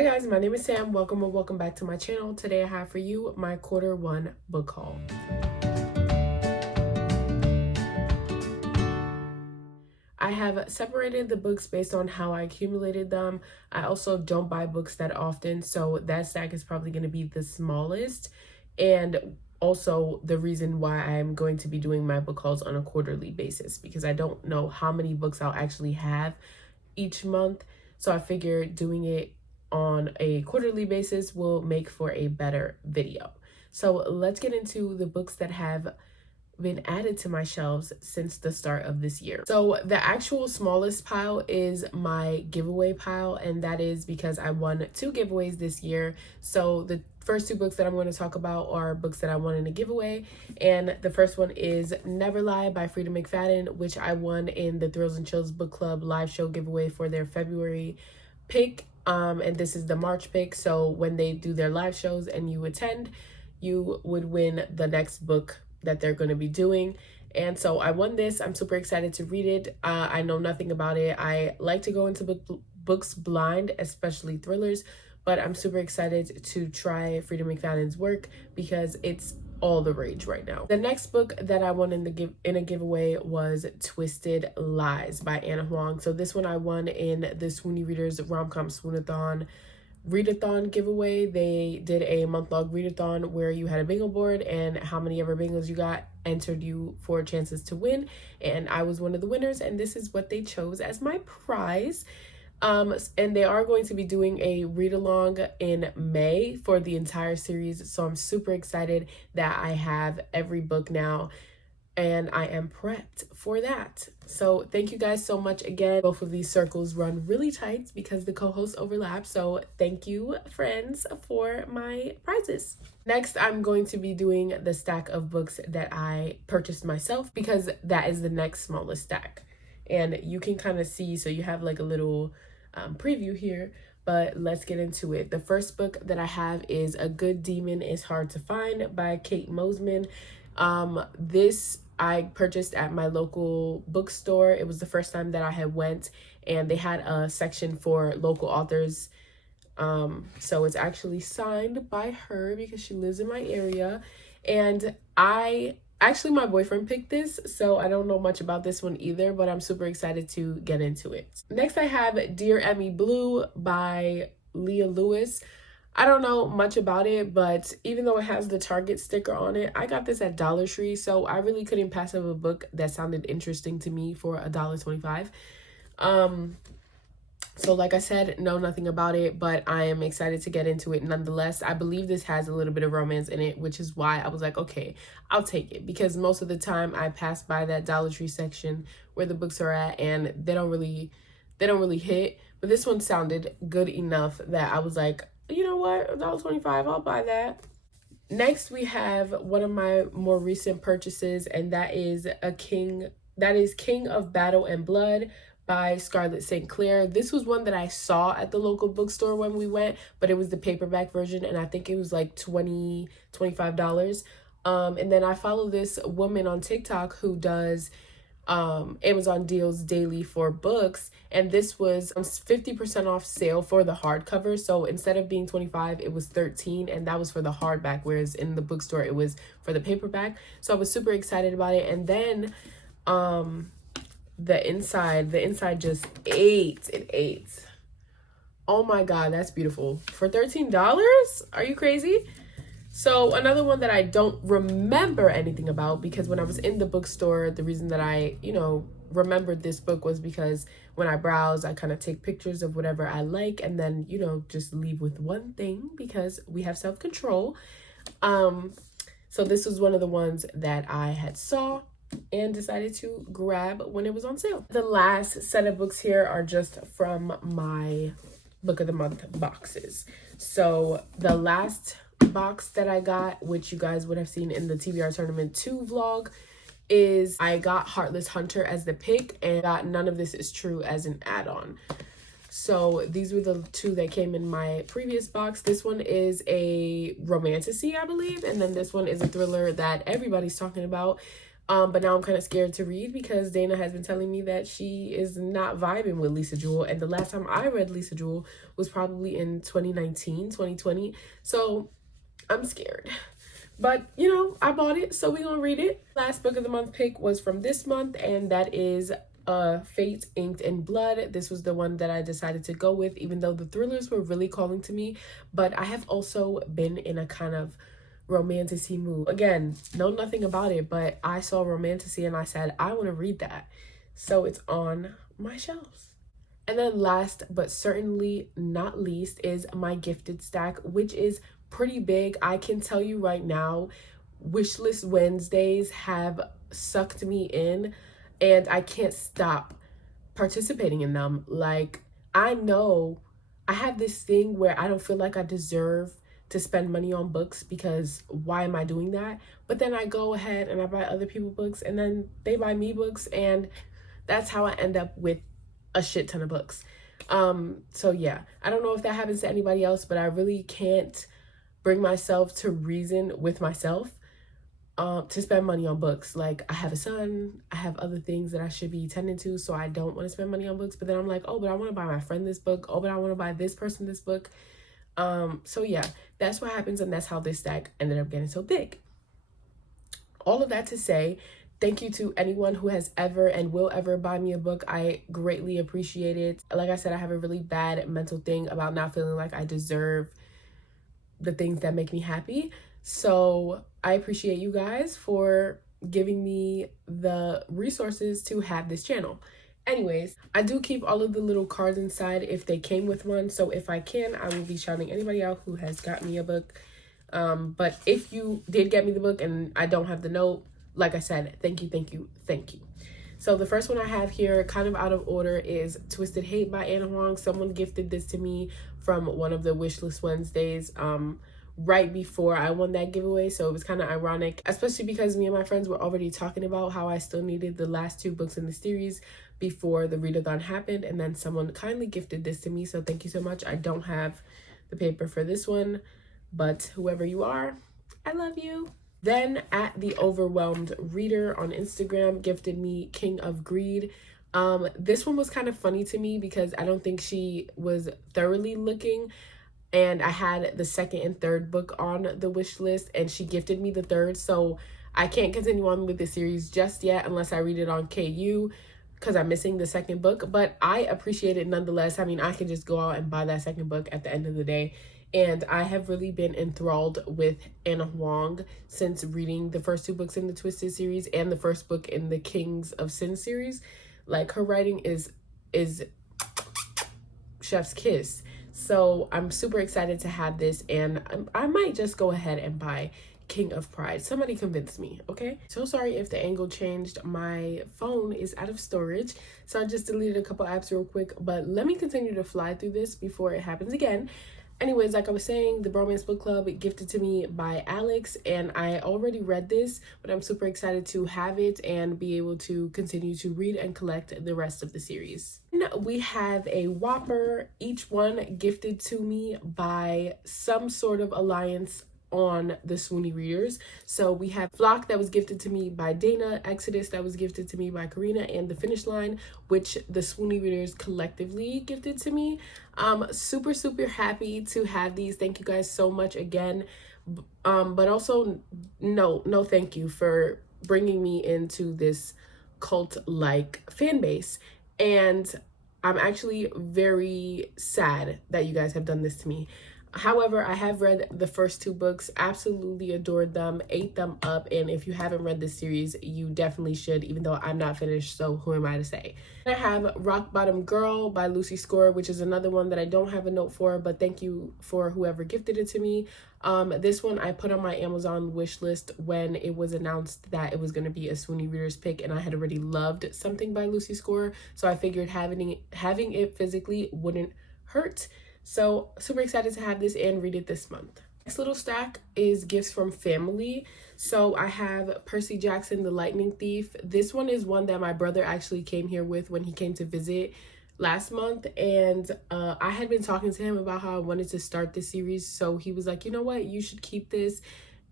Hi guys, my name is Sam. Welcome or welcome back to my channel. Today I have for you my Q1 book haul. I have separated the books based on how I accumulated them. I also don't buy books that often, so that stack is probably going to be the smallest, and also the reason why I'm going to be doing my book hauls on a quarterly basis, because I don't know how many books I'll actually have each month. So I figured doing it on a quarterly basis will make for a better video. So let's get into the books that have been added to my shelves since the start of this year. So the actual smallest pile is my giveaway pile, and that is because I won 2 giveaways this year. So the first 2 books that I'm going to talk about are books that I won in a giveaway, and the first one is Never Lie by Frida McFadden, which I won in the Thrills and Chills Book Club live show giveaway for their February pick, and this is the March pick. So when they do their live shows and you attend, you would win the next book that they're going to be doing. And so I won this. I'm super excited to read it. I know nothing about it. I like to go into books blind, especially thrillers, but I'm super excited to try Frida McFadden's work because it's all the rage right now. The next book that I won in a giveaway was Twisted Lies by Anna Huang. So this one I won in the Swoony Readers Rom-Com Swoonathon readathon giveaway. They did a month-long readathon where you had a bingo board, and how many ever bingos you got entered you for chances to win, and I was one of the winners, and this is what they chose as my prize. And they are going to be doing a read-along in May for the entire series, so I'm super excited that I have every book now and I am prepped for that. So thank you guys so much again. Both of these circles run really tight because the co-hosts overlap, so thank you, friends, for my prizes. Next, I'm going to be doing the stack of books that I purchased myself, because that is the next smallest stack, and you can kind of see, so you have like a little preview here, but let's get into it. The first book that I have is A Good Demon is Hard to Find by Kate Mosman. This I purchased at my local bookstore. It was the first time that I had went, and they had a section for local authors. So it's actually signed by her because she lives in my area, and actually my boyfriend picked this, so I don't know much about this one either, but I'm super excited to get into it. Next I have Dear Emmy Blue by Leah Lewis. I don't know much about it, but even though it has the Target sticker on it, I got this at Dollar Tree, so I really couldn't pass up a book that sounded interesting to me for $1.25. So like I said, know nothing about it, but I am excited to get into it nonetheless. I believe this has a little bit of romance in it, which is why I was like, okay, I'll take it, because most of the time I pass by that Dollar Tree section where the books are at, and they don't really hit. But this one sounded good enough that I was like, you know what, $1.25, I'll buy that. Next, we have one of my more recent purchases, and that is King of Battle and Blood by Scarlett St. Clair. This was one that I saw at the local bookstore when we went, but it was the paperback version, and I think it was like $25. And then I follow this woman on TikTok who does Amazon deals daily for books, and this was 50% off sale for the hardcover. So instead of being $25, it was $13, and that was for the hardback, whereas in the bookstore it was for the paperback. So I was super excited about it. And then the inside just ate. Oh my god, that's beautiful. For $13? Are you crazy? So another one that I don't remember anything about, because when I was in the bookstore, the reason that I, remembered this book was because when I browse, I kind of take pictures of whatever I like, and then, just leave with one thing because we have self-control. So this was one of the ones that I had saw and decided to grab when it was on sale. The last set of books here are just from my Book of the Month boxes. So the last box that I got, which you guys would have seen in the TBR Tournament 2 vlog, is I got Heartless Hunter as the pick, and got None of This Is True as an add-on. So these were the 2 that came in my previous box. This one is a romantasy, I believe, and then this one is a thriller that everybody's talking about. But now I'm kind of scared to read because Dana has been telling me that she is not vibing with Lisa Jewell. And the last time I read Lisa Jewell was probably in 2019, 2020. So I'm scared. But, you know, I bought it, so we're gonna read it. Last book of the month pick was from this month, and that is Fate Inked in Blood. This was the one that I decided to go with, even though the thrillers were really calling to me. But I have also been in a kind of romantic-y mood. Again, know nothing about it, but I saw romantic-y and I said, I want to read that. So it's on my shelves. And then last but certainly not least is my gifted stack, which is pretty big. I can tell you right now, Wishlist Wednesdays have sucked me in and I can't stop participating in them. Like, I know I have this thing where I don't feel like I deserve to spend money on books because why am I doing that? But then I go ahead and I buy other people books and then they buy me books, and that's how I end up with a shit ton of books. So yeah, I don't know if that happens to anybody else, but I really can't bring myself to reason with myself to spend money on books. Like, I have a son, I have other things that I should be tending to, so I don't want to spend money on books. But then I'm like, oh, but I want to buy my friend this book. Oh, but I want to buy this person this book. So yeah, that's what happens, and that's how this stack ended up getting so big. All of that to say, thank you to anyone who has ever and will ever buy me a book. I greatly appreciate it. Like I said, I have a really bad mental thing about not feeling like I deserve the things that make me happy. So I appreciate you guys for giving me the resources to have this channel. Anyways, I do keep all of the little cards inside if they came with one. So if I can, I will be shouting anybody out who has got me a book. But if you did get me the book and I don't have the note, like I said, thank you, thank you, thank you. So the first one I have here, kind of out of order, is Twisted Hate by Anna Huang. Someone gifted this to me from one of the Wishlist Wednesdays right before I won that giveaway. So it was kind of ironic, especially because me and my friends were already talking about how I still needed the last 2 books in the series before the readathon happened. And then someone kindly gifted this to me. So thank you so much. I don't have the paper for this one, but whoever you are, I love you. Then at the Overwhelmed Reader on Instagram gifted me King of Greed. This one was kind of funny to me because I don't think she was thoroughly looking, and I had the second and third book on the wish list, and she gifted me the third, so I can't continue on with the series just yet unless I read it on KU because I'm missing the second book, but I appreciate it nonetheless. I mean, I can just go out and buy that second book at the end of the day. And I have really been enthralled with Anna Huang since reading the first 2 books in the Twisted series and the first book in the Kings of Sin series. Like, her writing is chef's kiss. So I'm super excited to have this, and I might just go ahead and buy King of Pride. Somebody convince me, okay? So sorry if the angle changed. My phone is out of storage, so I just deleted a couple apps real quick, but let me continue to fly through this before it happens again. Anyways, like I was saying, the Bromance Book Club gifted to me by Alex, and I already read this, but I'm super excited to have it and be able to continue to read and collect the rest of the series. And we have a Whopper, each one gifted to me by some sort of alliance on the Swoony readers. So we have Flock that was gifted to me by Dana, Exodus that was gifted to me by Karina, and The Finish Line, which the Swoony readers collectively gifted to me. Super happy to have these. Thank you guys so much again. But also no thank you for bringing me into this cult-like fan base, and I'm actually very sad that you guys have done this to me. However, I have read the first 2 books, absolutely adored them, ate them up, and if you haven't read this series, you definitely should, even though I'm not finished, so who am I to say? I have Rock Bottom Girl by Lucy Score, which is another one that I don't have a note for, but thank you for whoever gifted it to me. This one I put on my Amazon wish list when it was announced that it was going to be a Swoony Reader's pick, and I had already loved something by Lucy Score, so I figured having it physically wouldn't hurt. So super excited to have this and read it this month. Next little stack is gifts from family. So I have Percy Jackson, The Lightning Thief. This one is one that my brother actually came here with when he came to visit last month, and I had been talking to him about how I wanted to start this series. So he was like, you know what, you should keep this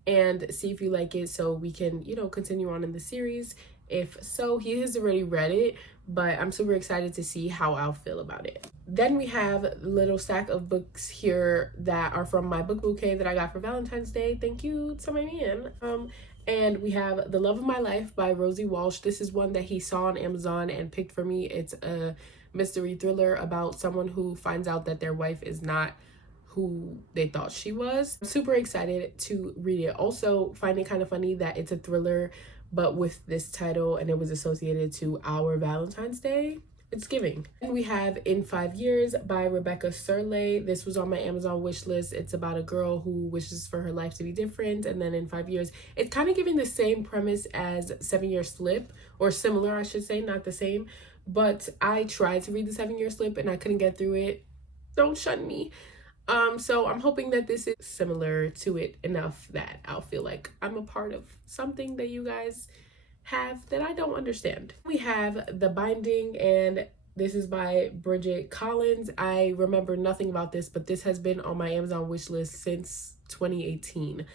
and see if you like it so we can, continue on in the series. If so, he has already read it, but I'm super excited to see how I'll feel about it. Then we have a little stack of books here that are from my book bouquet that I got for Valentine's Day. Thank you to my man. And we have The Love of My Life by Rosie Walsh. This is one that he saw on Amazon and picked for me. It's a mystery thriller about someone who finds out that their wife is not who they thought she was. I'm super excited to read it. Also, find it kind of funny that it's a thriller, but with this title, and it was associated to our Valentine's Day. It's giving. And we have In 5 Years by Rebecca Serle. This was on my Amazon wish list. It's about a girl who wishes for her life to be different, and then in 5 years, it's kind of giving the same premise as 7 Year Slip, or similar, I should say, not the same. But I tried to read the 7 Year Slip and I couldn't get through it. Don't shun me. So I'm hoping that this is similar to it enough that I'll feel like I'm a part of something that you guys have that I don't understand. We have The Binding, and this is by Bridget Collins. I remember nothing about this, but this has been on my Amazon wish list since 2018.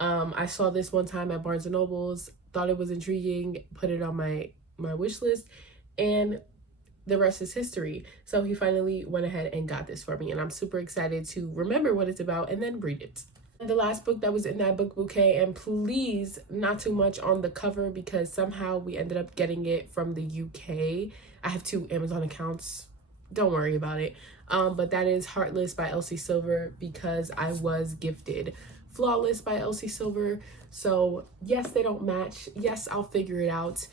I saw this one time at Barnes & Noble's, thought it was intriguing, put it on my wish list, and the rest is history. So he finally went ahead and got this for me, and I'm super excited to remember what it's about and then read it. And the last book that was in that book bouquet, and please not too much on the cover because somehow we ended up getting it from the UK. I have 2 Amazon accounts. Don't worry about it. But that is Heartless by Elsie Silver because I was gifted Flawless by Elsie Silver. So yes, they don't match. Yes, I'll figure it out.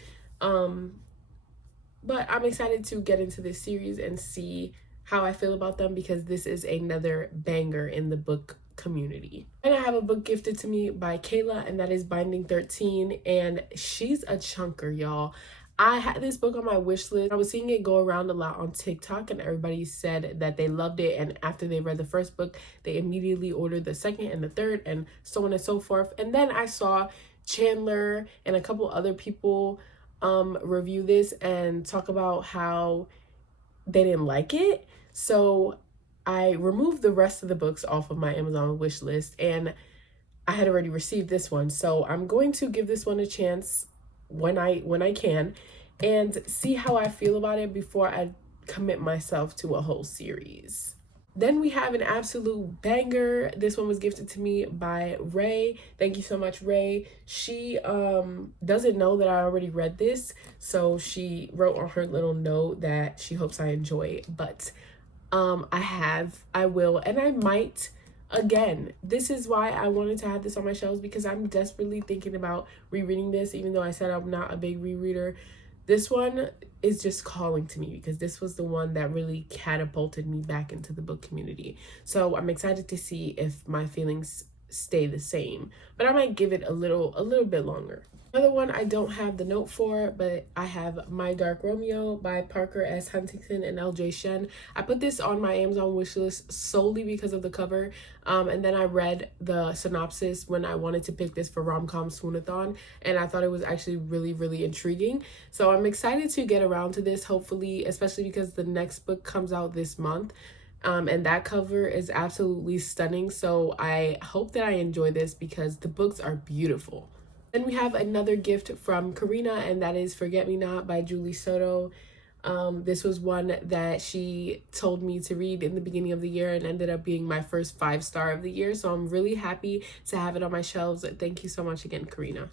But I'm excited to get into this series and see how I feel about them because this is another banger in the book community. And I have a book gifted to me by Kayla, and that is Binding 13, and she's a chunker, y'all. I had this book on my wish list. I was seeing it go around a lot on TikTok, and everybody said that they loved it, and after they read the first book, they immediately ordered the second and the third, and so on and so forth. And then I saw Chandler and a couple other people review this and talk about how they didn't like it. So I removed the rest of the books off of my Amazon wish list, and I had already received this one. So I'm going to give this one a chance when I can and see how I feel about it before I commit myself to a whole series. Then we have an absolute banger. This one was gifted to me by Ray. Thank you so much, Ray. She doesn't know that I already read this, so she wrote on her little note that she hopes I enjoy it. But I will, and I might again. This is why I wanted to have this on my shelves, because I'm desperately thinking about rereading this, even though I said I'm not a big rereader. This one is just calling to me because this was the one that really catapulted me back into the book community. So I'm excited to see if my feelings stay the same, but I might give it a little bit longer. Another one I don't have the note for, but I have My Dark Romeo by Parker S. Huntington and LJ Shen. I put this on my Amazon wishlist solely because of the cover, and then I read the synopsis when I wanted to pick this for Rom-Com Swoonathon, and I thought it was actually really intriguing. So I'm excited to get around to this, hopefully, especially because the next book comes out this month. And that cover is absolutely stunning. So I hope that I enjoy this because the books are beautiful. Then we have another gift from Karina, and that is Forget Me Not by Julie Soto. This was one that she told me to read in the beginning of the year and ended up being my first 5-star of the year. So I'm really happy to have it on my shelves. Thank you so much again, Karina.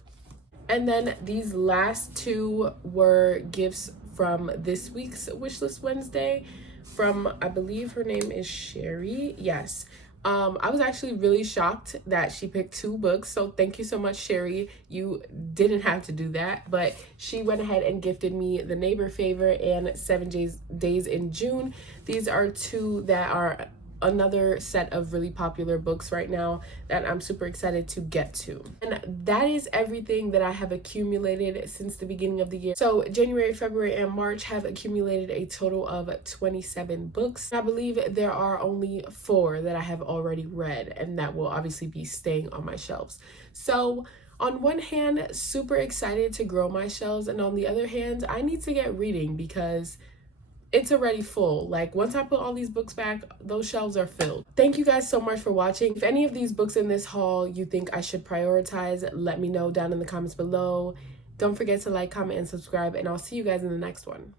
And then these last 2 were gifts from this week's Wishlist Wednesday from, I believe her name is Sherry. Yes. I was actually really shocked that she picked 2 books. So thank you so much, Sherry. You didn't have to do that, but she went ahead and gifted me The Neighbor Favor and 7 Days in June. These are 2 that are another set of really popular books right now that I'm super excited to get to. And that is everything that I have accumulated since the beginning of the year. So January, February, and March have accumulated a total of 27 books. I believe there are only 4 that I have already read, and that will obviously be staying on my shelves. So on one hand, super excited to grow my shelves, and on the other hand, I need to get reading because it's already full. Like once I put all these books back, those shelves are filled. Thank you guys so much for watching. If any of these books in this haul you think I should prioritize, let me know down in the comments below. Don't forget to like, comment, and subscribe, and I'll see you guys in the next one.